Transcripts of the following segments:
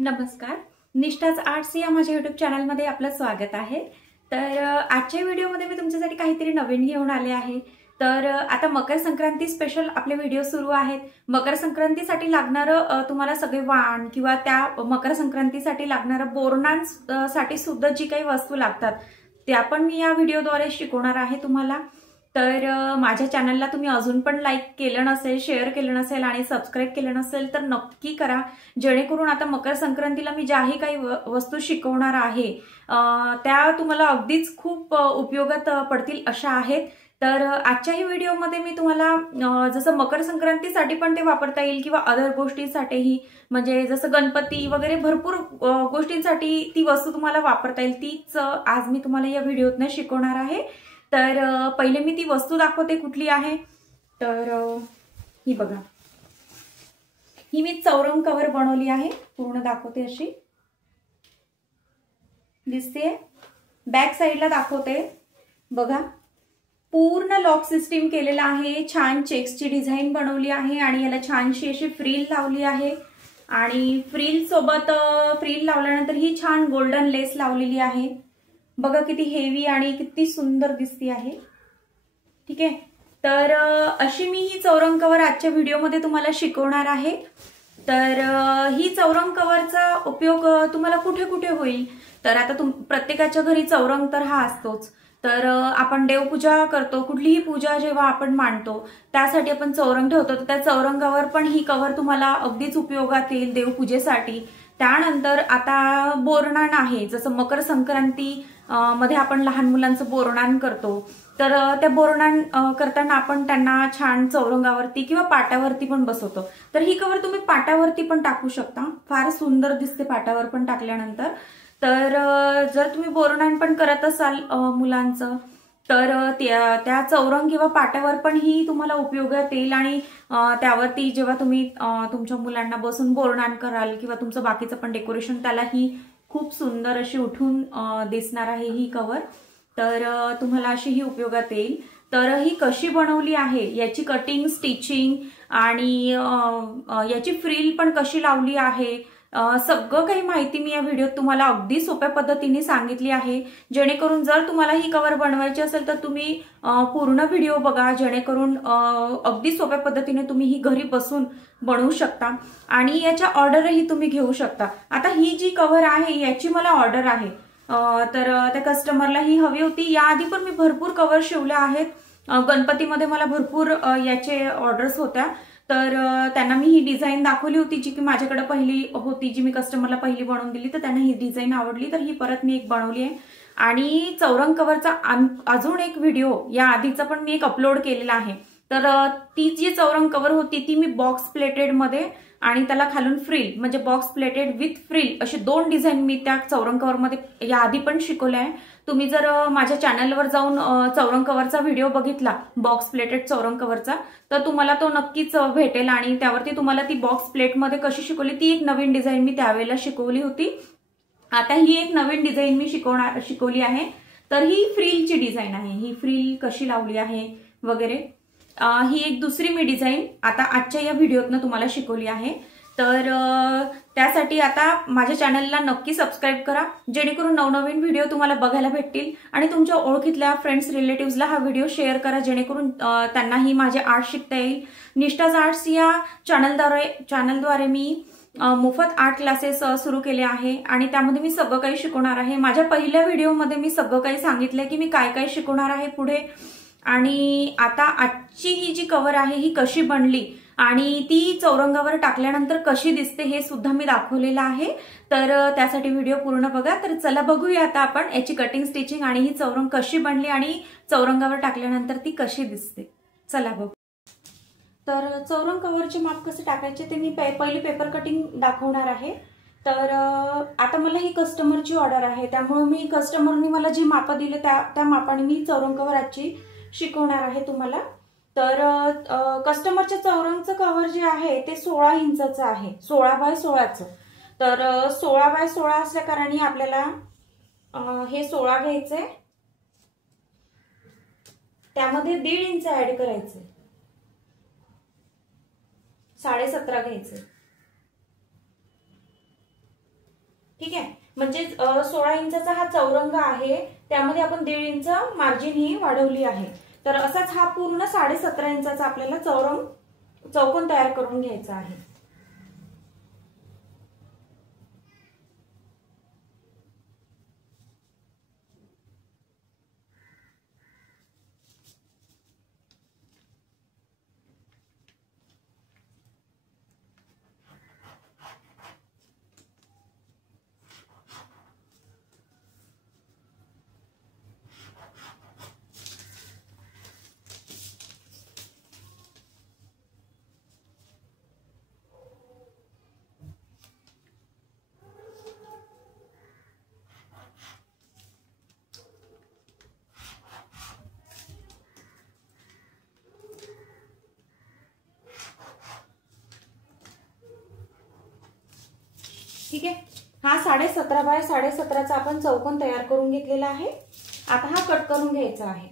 नमस्कार. निष्ठाच आर्ट्स या माझ्या YouTube चॅनलमध्ये आपलं स्वागत आहे. तर आजच्या व्हिडिओमध्ये मी तुमच्यासाठी काहीतरी नवीन घेऊन आले आहे. तर आता मकर संक्रांती स्पेशल आपले व्हिडिओ सुरू आहेत. मकर संक्रांतीसाठी लागणारं तुम्हाला सगळे वाण किंवा त्या मकर संक्रांतीसाठी लागणारं बोरणांसाठी सुद्धा जी काही वस्तू लागतात त्या पण मी या व्हिडिओद्वारे शिकवणार आहे तुम्हाला. तर माझ्या चॅनलला तुम्ही अजून पण लाईक केलं नसेल, शेअर केलं नसेल आणि सबस्क्राईब केलं नसेल तर नक्की करा, जेणेकरून आता मकर संक्रांतीला मी ज्याही काही वस्तू शिकवणार आहे त्या तुम्हाला अगदीच खूप उपयोगात पडतील अशा आहेत. तर आजच्याही व्हिडिओमध्ये मी तुम्हाला जसं मकर संक्रांतीसाठी पण ते वापरता येईल किंवा अदर गोष्टींसाठीही, म्हणजे जसं गणपती वगैरे भरपूर गोष्टींसाठी ती वस्तू तुम्हाला वापरता येईल, तीच आज मी तुम्हाला या व्हिडिओतनं शिकवणार आहे. तर पहिले मी ती वस्तू दाखवते कुठली आहे. तर ही बघा, ही मी चौरंग कव्हर बनवली आहे. पूर्ण दाखवते, अशी दिसते. बॅक साईडला दाखवते बघा, पूर्ण लॉक सिस्टीम केलेला आहे. छान चेक्सची डिझाईन बनवली आहे आणि याला छानशी अशी फ्रिल लावली आहे. आणि फ्रिल सोबत फ्रिल लावल्यानंतर ही छान गोल्डन लेस लावलेली आहे. बघा किती हेवी आणि किती सुंदर दिसती आहे. ठीक आहे. तर अशी मी ही चौरंग कव्हर आजच्या व्हिडिओमध्ये तुम्हाला शिकवणार आहे. तर ही चौरंग कव्हरचा उपयोग तुम्हाला कुठे कुठे होईल, तर आता प्रत्येकाच्या घरी चौरंग तर हा असतोच. तर आपण देवपूजा करतो, कुठलीही पूजा जेव्हा आपण मांडतो त्यासाठी आपण चौरंग ठेवतो, तर त्या चौरंगावर पण ही कव्हर तुम्हाला अगदीच उपयोगात येईल देवपूजेसाठी. त्यानंतर आता बोरणान आहे, जसं मकर संक्रांती मध्ये आपण लहान मुलांचं बोरणान करतो, तर त्या बोरणान करताना आपण त्यांना छान चौरंगावरती किंवा पाटावरती पण बसवतो. तर ही कव्हर तुम्ही पाटावरती पण टाकू शकता, फार सुंदर दिसते पाटावर पण टाकल्यानंतर. तर जर तुम्ही बोरणान पण करत असाल मुलांचं, तर त्या चौरंग किंवा पाट्यावर पण ही तुम्हाला उपयोगात येईल. आणि त्यावरती जेव्हा तुम्ही तुमच्या मुलांना बसून बोरणान कराल किंवा तुमचं बाकीचं पण डेकोरेशन, त्याला ही खूप सुंदर अशी उठून दिसणार आहे ही कव्हर. तर तुम्हाला अशी ही उपयोगात येईल. तर ही कशी बनवली आहे, याची कटिंग, स्टिचिंग आणि याची फ्रिल पण कशी लावली आहे, सगळं काही माहिती मी या व्हिडिओत तुम्हाला अगदी सोप्या पद्धतीने सांगितली आहे. जेणेकरून जर तुम्हाला ही कव्हर बनवायची असेल तर तुम्ही पूर्ण व्हिडिओ बघा, जेणेकरून अगदी सोप्या पद्धतीने तुम्ही ही घरी बसून बनवू शकता आणि याच्या ऑर्डरही तुम्ही घेऊ शकता. आता ही जी कव्हर आहे याची मला ऑर्डर आहे, तर त्या कस्टमरला ही हवी होती. याआधी पण मी भरपूर कव्हर शिवल्या आहेत. गणपतीमध्ये मला भरपूर याचे ऑर्डर्स होत्या, तर त्यांना मी ही डिझाईन दाखवली होती जी की माझ्याकडे पहिली होती, जी मी कस्टमरला पहिली बनवून दिली. तर त्यांना ही डिझाईन आवडली, तर ही परत मी एक बनवली आहे. आणि चौरंग कव्हरचा अजून एक व्हिडिओ या आधीचा पण मी एक अपलोड केलेला आहे. तर ती जी चौरंग कव्हर होती ती मी बॉक्स प्लेटेड मध्ये आणि त्याला खालून फ्रिल, म्हणजे बॉक्स प्लेटेड विथ फ्रिल, अशी दोन डिझाईन मी त्या चौरंग कव्हरमध्ये याआधी पण शिकवल्या आहे. तुम्ही जर माझ्या चॅनलवर जाऊन चौरंग कव्हरचा व्हिडिओ बघितला, बॉक्स प्लेटेड चौरंग कव्हरचा, तर तुम्हाला तो नक्कीच भेटेल. आणि त्यावरती तुम्हाला ती बॉक्स प्लेटमध्ये कशी शिकवली, ती एक नवीन डिझाईन मी त्यावेळेला शिकवली होती. आता ही एक नवीन डिझाईन मी शिकवली आहे. तर ही फ्रिलची डिझाईन आहे, ही फ्रिल कशी लावली आहे वगैरे, ही एक दुसरी मी डिझाईन आता आजच्या या व्हिडिओतनं तुम्हाला शिकवली आहे. तर त्यासाठी आता माझ्या चॅनलला नक्की सबस्क्राईब करा, जेणेकरून नवनवीन व्हिडिओ तुम्हाला बघायला भेटतील. आणि तुमच्या ओळखीतल्या फ्रेंड्स, रिलेटिव्हजला हा व्हिडिओ शेअर करा, जेणेकरून त्यांनाही माझे आर्ट शिकता येईल. निष्ठाज आर्ट्स या चॅनलद्वारे मी मोफत आर्ट क्लासेस सुरू केले आहे आणि त्यामध्ये मी सगळं काही शिकवणार आहे. माझ्या पहिल्या व्हिडिओमध्ये मी सगळं काही सांगितलंय की मी काय काय शिकवणार आहे पुढे. आणि आता आजची ही जी कव्हर आहे ही कशी बनली आणि ती चौरंगावर टाकल्यानंतर कशी दिसते हे सुद्धा मी दाखवलेलं आहे. तर त्यासाठी व्हिडिओ पूर्ण बघा. तर चला बघूया आता आपण याची कटिंग, स्टिचिंग आणि ही चौरंग कशी बनली आणि चौरंगावर टाकल्यानंतर ती कशी दिसते. चला बघू. तर चौरंग कव्हरचे माप कसे टाकायचे ते मी पहिली पेपर कटिंग दाखवणार आहे. तर आता मला ही कस्टमरची ऑर्डर आहे, त्यामुळे मी कस्टमरनी मला जी मापं दिले त्या मापाने मी चौरंग कव्हर आजची शिकवणार आहे तुम्हाला. तर कस्टमरच्या चौरंगचं कव्हर जे आहे ते 16 इंचाचं आहे, 16 बाय 16चं. तर 16 बाय 16 असल्या कारणाने आपल्याला हे 16 घ्यायचंय, त्यामध्ये 1.5 इंच ऍड करायचंय, 17.5 घ्यायचंय. ठीक आहे, म्हणजे 16 इंचाचा हा चौरंग आहे, त्यामध्ये आपण 1.5 इंच मार्जिन ही वाढवली आहे. तर असाच हा पूर्ण 17.5 इंचाचा आपल्याला चौकोन तयार करून घ्यायचा आहे. ठीक आहे, हा 17.5 बाय 17.5चा आपण चौकोन तयार करून घेतलेला आहे. आता हा कट करून घ्यायचा आहे.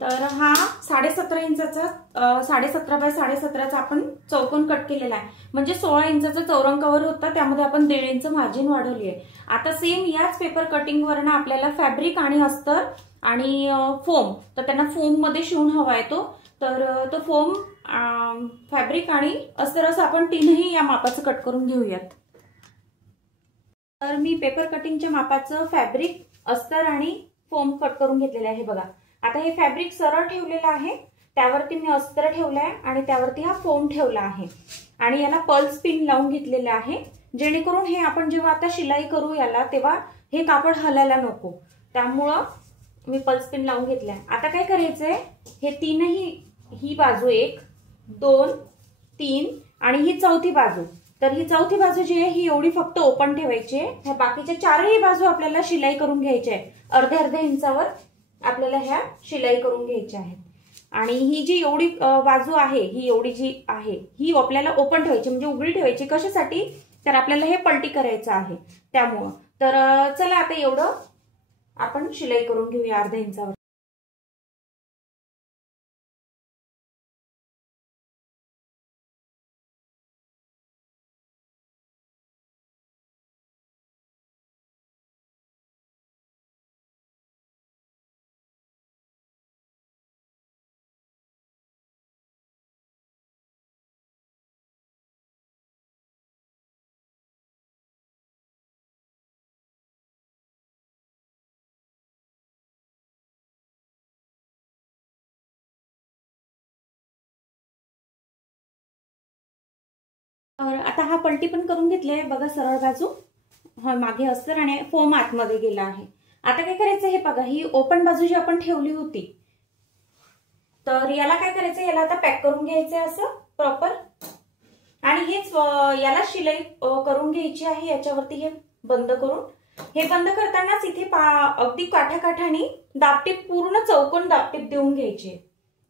तर हा 17.5 इंचाचा 17.5 बाय 17.5चा आपण चौकोन कट केलेला आहे. म्हणजे 16 इंचाचा चौरंग कव्हर होता, त्यामध्ये आपण 1.5 इंच मार्जिन वाढवली आहे. आता सेम याच पेपर कटिंग वरनं आपल्याला फॅब्रिक आणि अस्तर आणि फोम, तर त्यांना फोम मध्ये शिवून हवा आहे तर तो फोम, फॅब्रिक आणि अस्तर असं आपण तीनही या मापाचं कट करून घेऊयात. तर मी पेपर कटिंगच्या मापाचं फॅब्रिक, अस्तर आणि फोम कट करून घेतलेलं आहे. बघा, आता हे फॅब्रिक सरळ ठेवलेलं आहे, त्यावरती मी अस्तर ठेवलंय आणि त्यावरती हा फोम ठेवला आहे आणि याला पल्स पिन लावून घेतलेलं आहे, जेणेकरून हे आपण जेव्हा आता शिलाई करू याला तेव्हा हे कापड हलायला नको, त्यामुळं मी पल्स पिन लावून घेतलाय. आता काय करायचंय, हे तीनही, ही बाजू 1, 2, 3 आणि ही चौथी बाजू, तर ही चौथी बाजू जी आहे ही एवढी फक्त ओपन ठेवायची आहे. ह्या बाकीच्या चारही बाजू आपल्याला शिलाई करून घ्यायच्या आहे. अर्ध्या इंचावर आपल्याला ह्या शिलाई करून घ्यायच्या आहेत. आणि ही जी एवढी बाजू आहे, ही एवढी जी आहे ही आपल्याला ओपन ठेवायची, म्हणजे उघडी ठेवायची. कशासाठी, तर आपल्याला हे पलटी करायचं आहे त्यामुळं. तर चला आता एवढं आपण शिलाई करून घेऊया अर्ध्या इंचावर. आता हा पलटी पण करून घेतली आहे. बघा, सरळ बाजू मागे अस्तर आणि फोम आतमध्ये गेला आहे. आता काय करायचं, हे बघा, ही ओपन बाजू जी आपण ठेवली होती, तर याला काय करायचं, याला आता पॅक करून घ्यायचंय असं प्रॉपर. आणि हेच याला शिलाई करून घ्यायची आहे. याच्यावरती हे बंद करून, हे बंद करतानाच इथे अगदी काठाकाठाने दाबटीप, पूर्ण चौकोन दाबटीप देऊन घ्यायची.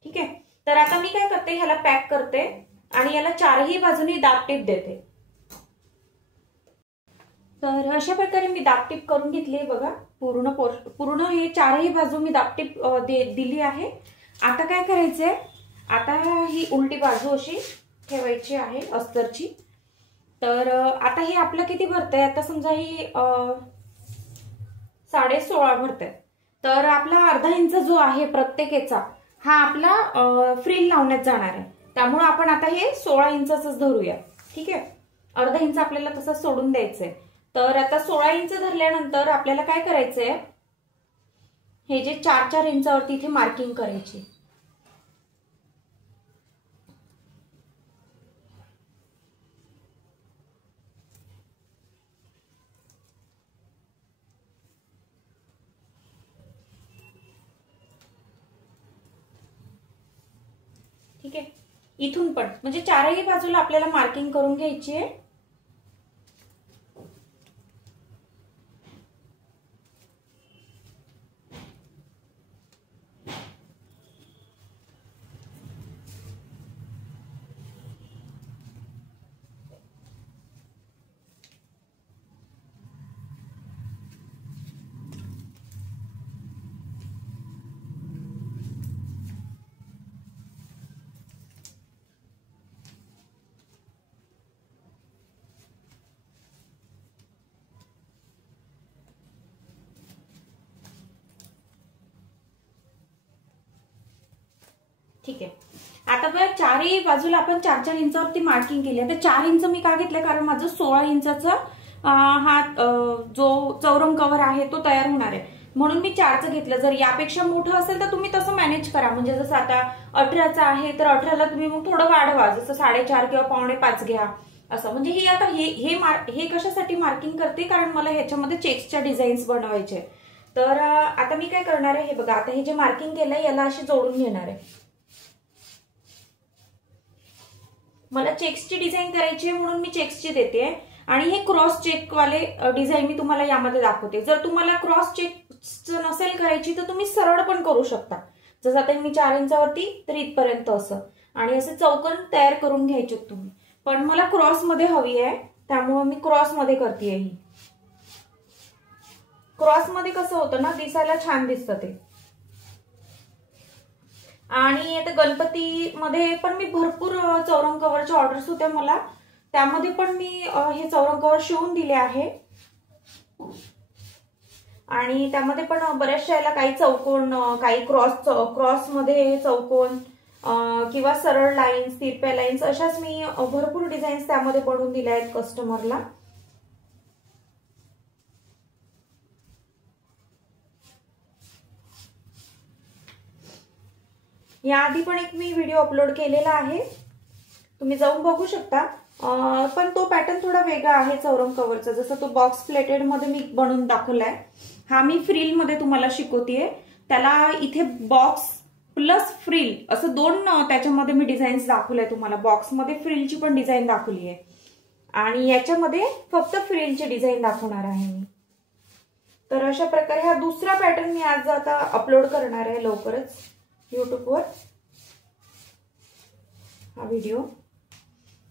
ठीक आहे, तर आता मी काय करते, ह्याला पॅक करते आणि याला चारही बाजूनी दाबटीप देते. तर अशा प्रकारे मी दाबटीप करून घेतली आहे. बघा, पूर्ण हे चारही बाजू मी दाबटीप दिली आहे. आता काय करायचंय, आता ही उलटी बाजू अशी ठेवायची आहे अस्तरची. तर आता हे आपलं किती भरतंय, आता समजा ही 16.5 भरतंय, तर आपला अर्धा इंच जो आहे प्रत्येकाचा हा आपला फ्रिल लावण्यात जाणार आहे. त्यामुळे आपण आता हे 16 इंचाच धरूया. ठीक आहे, अर्धा इंच आपल्याला तसं सोडून द्यायचंय. तर आता 16 इंच धरल्यानंतर आपल्याला काय करायचंय, हे जे 4-4 इंचावरती इथे मार्किंग करायची. ठीक आहे, इथून पण म्हणजे चारही बाजूला आपल्याला मार्किंग करून घ्यायची आहे. ठीक आहे. आता बघा चारही बाजूला आपण 4-4 इंचावरती मार्किंग केली. आता 4 इंच मी का घेतलं, कारण माझं 16 इंचाचा हा जो चौरंग कव्हर आहे तो तयार होणार आहे, म्हणून मी 4चं घेतलं. जर यापेक्षा मोठं असेल तर तुम्ही तसं मॅनेज करा. म्हणजे जसं आता 18चा आहे तर 18ला तुम्ही मग थोडं वाढवा, जसं 4.5 किंवा 4.25 घ्या असं. म्हणजे ही आता हे कशासाठी मार्किंग करते, कारण मला ह्याच्यामध्ये चेक्सच्या डिझाईन्स बनवायचे. तर आता मी काय करणार आहे, हे बघा, आता हे जे मार्किंग केलंय याला अशी जोडून घेणार आहे. मला चेक्सची डिझाईन करायची आहे म्हणून मी चेक्सची देते. आणि हे क्रॉस चेक वाले डिझाईन मी तुम्हाला यामध्ये दाखवते. जर तुम्हाला क्रॉस चेक नसेल करायची तर तुम्ही सरळ पण करू शकता. जसं आता मी 4 इंचावरती तर इथपर्यंत असं, आणि असे चौकोन तयार करून घ्यायचे तुम्ही. पण मला क्रॉस मध्ये हवी आहे त्यामुळे मी क्रॉस मध्ये करते. ही क्रॉस मध्ये कसं होतं ना, दिसायला छान दिसतं ते. आणि आता गणपती मध्ये पण मी भरपूर चौरंग कव्हरच्या ऑर्डर्स होत्या मला, त्यामध्ये पण मी हे चौरंग कव्हर शिवून दिले आहे. आणि त्यामध्ये पण बऱ्याचशा याला काही चौकोन, काही क्रॉस मध्ये चौकोन किंवा सरळ लाईन्स, तिरप्या लाईन्स अशाच मी भरपूर डिझाईन्स त्यामध्ये बनवून दिल्या आहेत कस्टमरला. याआधी पण एक मी व्हिडिओ अपलोड केलेला आहे, तुम्ही जाऊन बघू शकता. पण तो पॅटर्न थोडा वेगळा आहे चौरंग कव्हरचा. जसं तो बॉक्स प्लेटेड मध्ये मी बनवून दाखवलाय, हा मी फ्रिल मध्ये तुम्हाला शिकवतेय. त्याला इथे बॉक्स प्लस फ्रिल असं 2 त्याच्यामध्ये मी डिझाईन्स दाखवल्या तुम्हाला. बॉक्समध्ये फ्रिलची पण डिझाईन दाखवली आहे आणि याच्यामध्ये फक्त फ्रिलची डिझाईन दाखवणार आहे मी. तर अशा प्रकारे हा दुसरा पॅटर्न मी आज आता अपलोड करणार आहे लवकरच यूट्यूबवर, हा व्हिडिओ.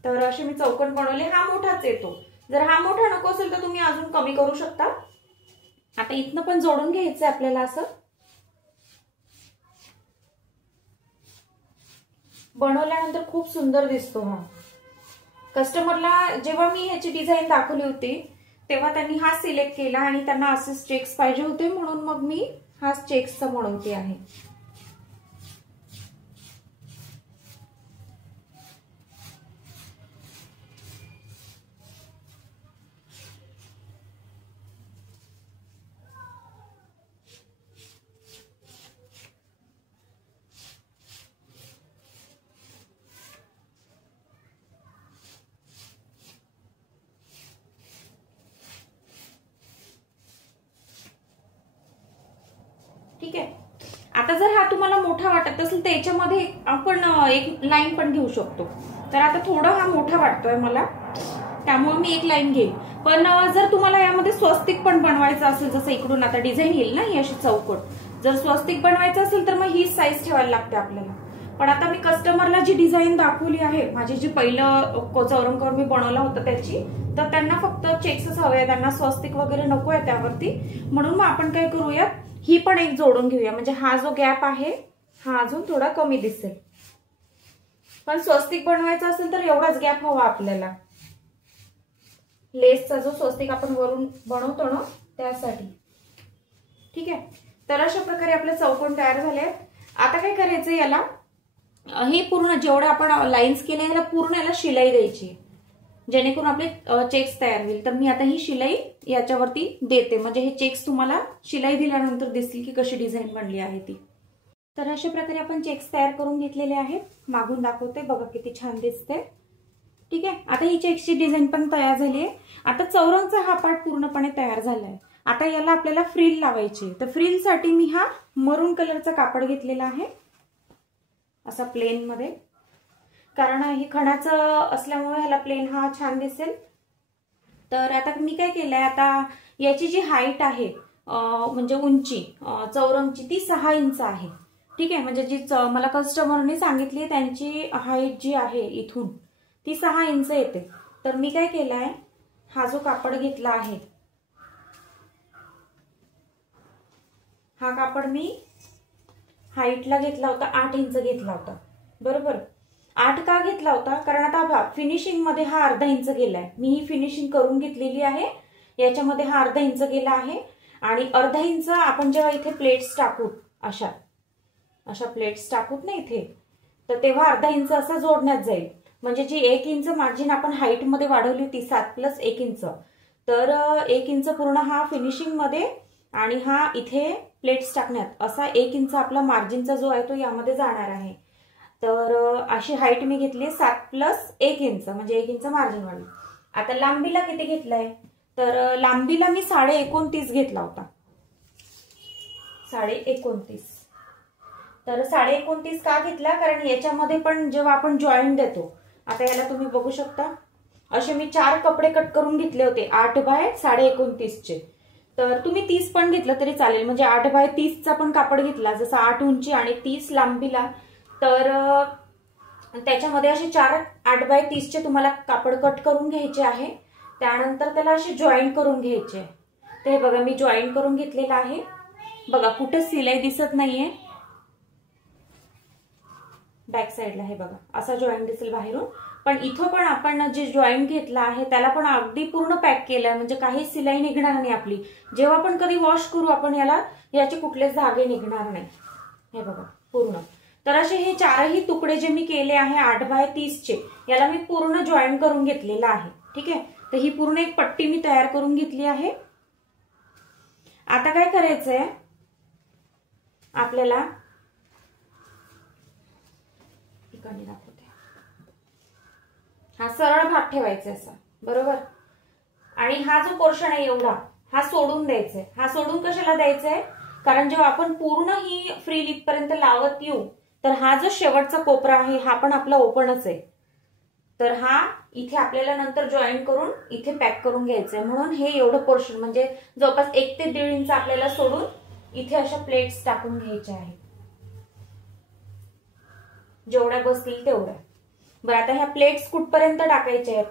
तर असे मी चौकोन बनवले. हा मोठाच येतो. जर हा मोठा नको असेल तर तुम्ही अजून कमी करू शकता. आता इथनं पण जोडून घ्यायचं आपल्याला. असं बनवल्यानंतर खूप सुंदर दिसतो हा. कस्टमरला जेव्हा मी ह्याची डिझाईन दाखवली होती तेव्हा त्यांनी हा सिलेक्ट केला आणि त्यांना असेच चेक्स पाहिजे होते, म्हणून मग मी हा चेक्सचा बनवते आहे. ठीक आहे. आता जर हा तुम्हाला मोठा वाटत असेल तर याच्यामध्ये आपण एक लाईन पण घेऊ शकतो. तर आता थोडा हा मोठा वाटतोय मला, त्यामुळे मी एक लाईन घेईन. पण जर तुम्हाला यामध्ये स्वस्तिक पण बनवायचं असेल, जसं इकडून आता डिझाईन येईल ना ही अशी चौकोन, जर स्वस्तिक बनवायचं असेल तर मग ही साईज ठेवायला लागते आपल्याला. पण आता मी कस्टमरला जी डिझाईन दाखवली आहे, माझी जी पहिलं चौरंग कव्हर मी बनवला होता त्याची, तर त्यांना फक्त चेक्सच हवे, त्यांना स्वस्तिक वगैरे नको आहे त्यावरती. म्हणून मग आपण काय करूयात, ही पण एक जोडून घेऊया. म्हणजे हा जो गॅप आहे हा अजून थोडा कमी दिसेल. पण स्वस्तिक बनवायचा असेल तर एवढाच गॅप हवा आपल्याला. लेसचा जो स्वस्तिक आपण वरून बनवतो ना त्यासाठी. ठीक आहे. तर अशा प्रकारे आपले चौकोन तयार झाले. आता काय करायचं, याला हे पूर्ण जेवढे आपण लाईन्स केले याला पूर्ण याला शिलाई द्यायची, जेणेकरून आपले चेक्स तयार होईल. तर मी आता ही शिलाई याच्यावरती देते, म्हणजे हे चेक्स तुम्हाला शिलाई दिल्यानंतर दिसतील की कशी डिझाईन बनली आहे ती. तर अशा प्रकारे आपण चेक्स तयार करून घेतलेले आहेत. मागून दाखवते बघा किती छान दिसते. ठीक आहे. आता ही चेक्सची डिझाईन पण तयार झाली आहे. आता चौरंगचा हा पार्ट पूर्णपणे तयार झालाय. आता याला आपल्याला फ्रिल लावायची. तर फ्रिलसाठी मी हा मरून कलरचा कापड घेतलेला आहे असा प्लेन मध्ये. कारण हे खणाचं असल्यामुळे ह्याला प्लेन हा छान दिसेल. तर आता मी काय केलंय, आता याची जी हाईट आहे म्हणजे उंची चौरंगची ती 6 इंच आहे. ठीक आहे, म्हणजे जी मला कस्टमरने सांगितली त्यांची हाईट जी आहे इथून ती 6 इंच येते. तर मी काय केलंय, हा जो कापड घेतला आहे, हा कापड मी हाईटला घेतला होता 8 इंच घेतला होता. बरोबर, 8 का घेतला होता, कारण आता फिनिशिंग मध्ये हा अर्धा इंच गेलाय. मी ही फिनिशिंग करून घेतलेली आहे, याच्यामध्ये हा अर्धा इंच गेला आहे. आणि अर्धा इंच आपण जेव्हा इथे प्लेट्स टाकू, अशा प्लेट्स टाकूत ना इथे, तर तेव्हा अर्धा इंच असा जोडण्यात जाईल. म्हणजे जी 1 इंच मार्जिन आपण हाईट मध्ये वाढवली होती 7 + 1 इंच, तर 1 इंच पूर्ण हा फिनिशिंग मध्ये आणि हा इथे प्लेट्स टाकण्यात असा 1 इंच आपला मार्जिनचा जो आहे तो यामध्ये जाणार आहे. तर अशी हाईट मी घेतली 7 + 1 इंच, म्हणजे 1 इंच मार्जिन वाढलं. आता लांबीला किती घेतलाय, तर लांबीला मी 29.5 घेतला होता. 29.5. तर 29.5 का घेतला, कारण याच्यामध्ये पण जेव्हा आपण जॉईंट देतो, आता याला तुम्ही बघू शकता, असे मी 4 कपडे कट करून घेतले होते 8 बाय 29.5 चे. तर तुम्ही 30 पण घेतलं तरी चालेल, म्हणजे 8 बाय 30 चा पण कापड घेतला, जसं 8 उंची आणि 30 लांबीला, तर त्याच्यामध्ये असे 4 8 बाय 30 चे तुम्हाला कापड कट करून घ्यायचे आहे. त्यानंतर त्याला असे जॉईंट करून घ्यायचे. ते बघा मी जॉईंट करून घेतलेला आहे. बघा कुठे सिलाई दिसत नाहीये, बॅक साईडला हे बघा असा जॉईंट दिसेल बाहेरून. पण इथं पण आपण जे जॉईंट घेतला आहे त्याला पण अगदी पूर्ण पॅक केलंय, म्हणजे काही सिलाई निघणार नाही आपली. जेव्हा पण कधी वॉश करू आपण याला, याचे कुठलेच धागे निघणार नाही. हे बघा पूर्ण. तर असे हे 4ही तुकडे जे मी केले आहे 8 बाय 30 चे, याला मी पूर्ण जॉईंट करून घेतलेला आहे. ठीक आहे, तर ही पूर्ण एक पट्टी मी तयार करून घेतली आहे. आता काय करायचंय आपल्याला, ठिकाणी दाखवते, हा सरळ भाग ठेवायचा असा, बरोबर. आणि हा जो पोर्शन आहे एवढा हा सोडून द्यायचा. हा सोडून कशाला द्यायचा आहे, कारण जेव्हा आपण पूर्ण ही फ्रिल इथपर्यंत लावत येऊ, तर हा जो शेवटचा कोपरा आहे हा पण आपला ओपनच आहे. तर हा इथे आपल्याला नंतर जॉईन करून इथे पॅक करून घ्यायचा आहे. म्हणून हे एवढं पोर्शन, म्हणजे जवळपास 1 ते 1.5 इंच आपल्याला सोडून इथे अशा प्लेट्स टाकून घ्यायच्या आहेत, जेवढ्या बसतील तेवढ्या. बरं, आता ह्या प्लेट्स कुठपर्यंत टाकायच्या आहेत,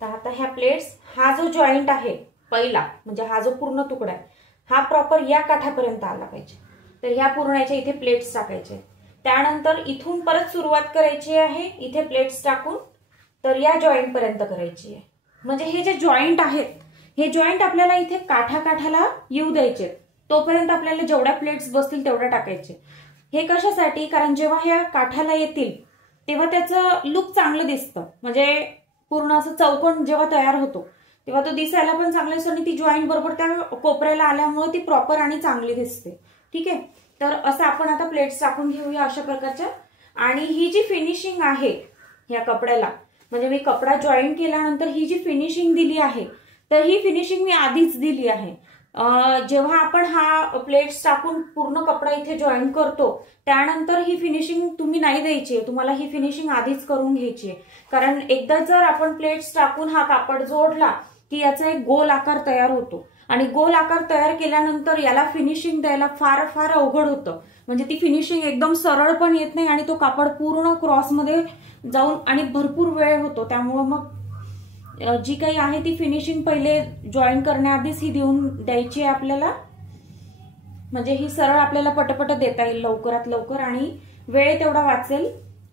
तर आता ह्या प्लेट्स, हा जो जॉईंट आहे पहिला, म्हणजे हा जो पूर्ण तुकडा आहे हा प्रॉपर या काठापर्यंत आला पाहिजे. तर ह्या पूर्ण याच्या इथे प्लेट्स टाकायचे. त्यानंतर इथून परत सुरुवात करायची आहे इथे प्लेट्स टाकून, तर या जॉईंट पर्यंत करायची आहे. म्हणजे हे जे जॉईंट आहेत, हे जॉईंट आपल्याला इथे काठाला येऊ द्यायचे. तोपर्यंत आपल्याला जेवढ्या प्लेट्स बसतील तेवढ्या टाकायचे. हे कशासाठी, कारण जेव्हा ह्या काठाला येतील तेव्हा त्याचं लुक चांगलं दिसतं. म्हणजे पूर्ण असं चौकोन जेव्हा तयार होतो तेव्हा तो दिसायला पण चांगला दिसतो, आणि ती जॉईंट बरोबर त्या कोपऱ्याला आल्यामुळे ती प्रॉपर आणि चांगली दिसते. ठीक आहे, तर असं आपण आता प्लेट्स टाकून घेऊया अशा प्रकारच्या. आणि ही जी फिनिशिंग आहे ह्या कपड्याला, म्हणजे मी कपडा जॉईन केल्यानंतर ही जी फिनिशिंग दिली आहे, तर ही फिनिशिंग मी आधीच दिली आहे. जेव्हा आपण हा प्लेट्स टाकून पूर्ण कपडा इथे जॉईन करतो, त्यानंतर ही फिनिशिंग तुम्ही नाही द्यायची आहे, तुम्हाला ही फिनिशिंग आधीच करून घ्यायची आहे. कारण एकदा जर आपण प्लेट्स टाकून हा कापड जोडला की याचा एक गोल आकार तयार होतो, आणि गोल आकार तयार केल्यानंतर याला फिनिशिंग द्यायला फार फार अवघड होतं. म्हणजे ती फिनिशिंग एकदम सरळ पण येत नाही, आणि तो कापड पूर्ण क्रॉसमध्ये जाऊन आणि भरपूर वेळ होतो. त्यामुळे मग जी काही आहे ती फिनिशिंग पहिले जॉईन करण्याआधीच ही देऊन द्यायची आहे आपल्याला. म्हणजे ही सरळ आपल्याला पटपट देता येईल लवकरात लवकर, आणि वेळ तेवढा वाचेल,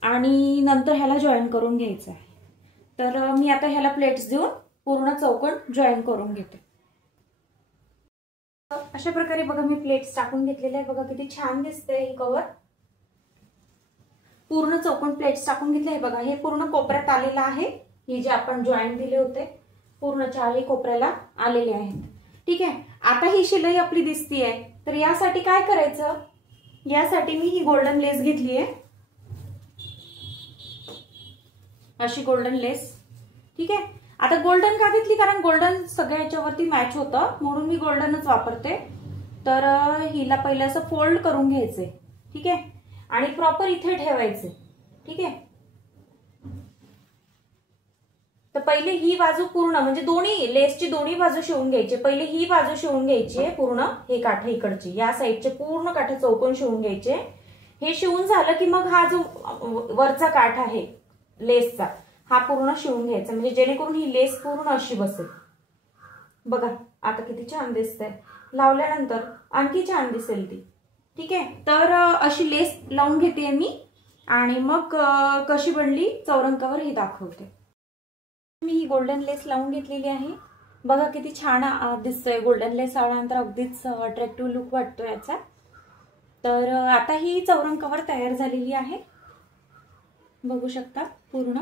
आणि नंतर ह्याला जॉईन करून घ्यायचं आहे. तर मी आता ह्याला प्लेट्स देऊन पूर्ण चौकोन जॉईन करून घेते. अशा प्रकारे बघा मी प्लेट्स टाकून घेतलेले आहे. बघा किती छान दिसते ही कव्हर. पूर्ण चौकोन प्लेट्स टाकून घेतले आहे. बघा हे पूर्ण कोपऱ्यात आलेलं आहे. ही जे आपण जॉईंट दिले होते पूर्ण 4ही कोपऱ्याला आलेले आहेत. ठीक आहे, आता ही शिलाई आपली दिसतीये. तर यासाठी काय करायचं, यासाठी मी ही गोल्डन लेस घेतली आहे, अशी गोल्डन लेस. ठीक आहे, आता गोल्डन का घेतली, कारण गोल्डन सगळ्या याच्यावरती मॅच होतं, म्हणून मी गोल्डनच वापरते. तर हिला पहिलं असं फोल्ड करून घ्यायचे. ठीक आहे, आणि प्रॉपर इथे ठेवायचे. ठीक आहे, तर पहिले ही बाजू पूर्ण म्हणजे दोन्ही लेसची दोन्ही बाजू शिवून घ्यायची। पहिले ही बाजू शिवून घ्यायची पूर्ण, हे काठ इकडची या साईडचे पूर्ण काठ चौकोन शिवून घ्यायचे। हे शिवून झालं की मग हा जो वरचा काठ आहे लेसचा हा पूर्ण शिवून घ्यायचा, म्हणजे जेणेकरून ही लेस पूर्ण अशी बसेल। बघा आता किती छान दिसतंय, लावल्यानंतर आणखी छान दिसेल ती। ठीक आहे, तर अशी लेस लावून घेते मी आणि मग कशी बनली चौरंगावर हे दाखवते। मी ही गोल्डन लेस लावून घेतलेली आहे, बघा किती छान दिसतोय। गोल्डन लेस लावल्यानंतर अगदीच अट्रॅक्टिव्ह लुक वाटतो याचा। तर आता ही चौरंग कव्हर तयार झालेली आहे, बघू शकता पूर्ण।